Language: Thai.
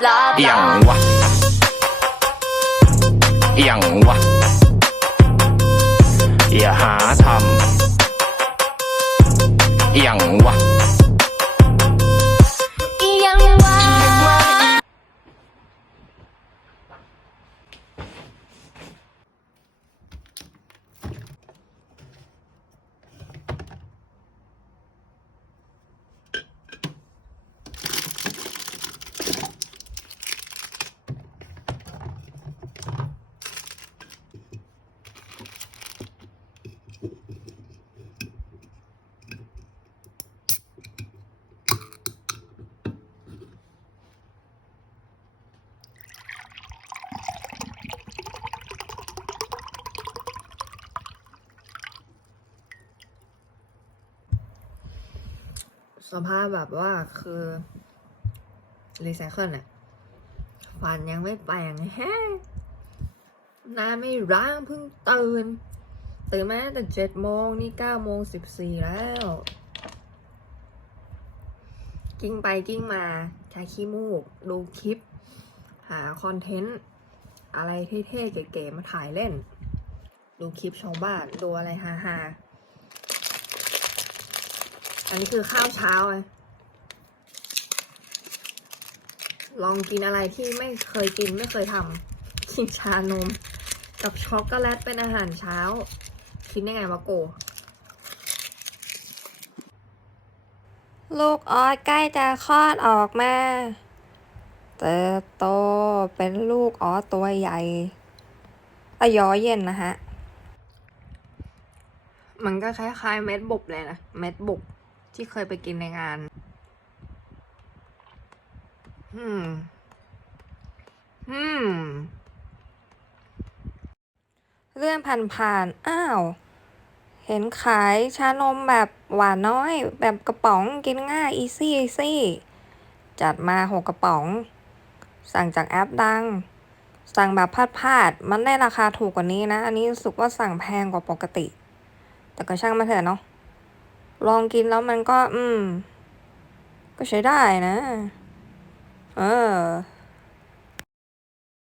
blah เอียง blah. วะยังวะอย่าหาทำยังวะ สภาพแบบว่าคือรีไซเคิลอะฟันยังไม่แปลงแฮะหน้าไม่ร้างเพิ่งตื่น ตื่นมาตั้งแต่เจ็ดโมงนี่เก้าโมงสิบสี่แล้ว กิ้งไปกิ้งมาใช้ขี้มูก ดูคลิป หาคอนเทนต์อะไรเท่ๆเก๋ๆมาถ่ายเล่น ดูคลิปชาวบ้าน ดูอะไรฮาๆ อันนี้คือข้าวเช้าไงลองกินอะไรที่ไม่เคยกินไม่เคยทำกินชานม กับช็อกโกแลตเป็นอาหารเช้า คิดได้ไงวะโก ลูกออสใกล้จะคลอดออกมาเติบโตเป็นลูกออสตัวใหญ่อะยอเย็นนะฮะ มันก็คล้ายๆเม็ดบุบเลยนะ เม็ดบุบ ที่เคยไปกินในงาน อืม อืม เลื่อนผ่านๆอ้าว เห็นขายชานมแบบหวานน้อย แบบกระป๋องกินง่าย อีซี่อีซี่ จัดมาหกกระป๋อง สั่งจากแอปดัง สั่งแบบพลาดๆมันได้ราคาถูกกว่านี้นะ อันนี้รู้สึกว่าสั่งแพงกว่าปกติ แต่ก็ช่างมาเถอะเนาะ ลองกินแล้วมันก็ อืม ก็ใช้ได้นะ เออ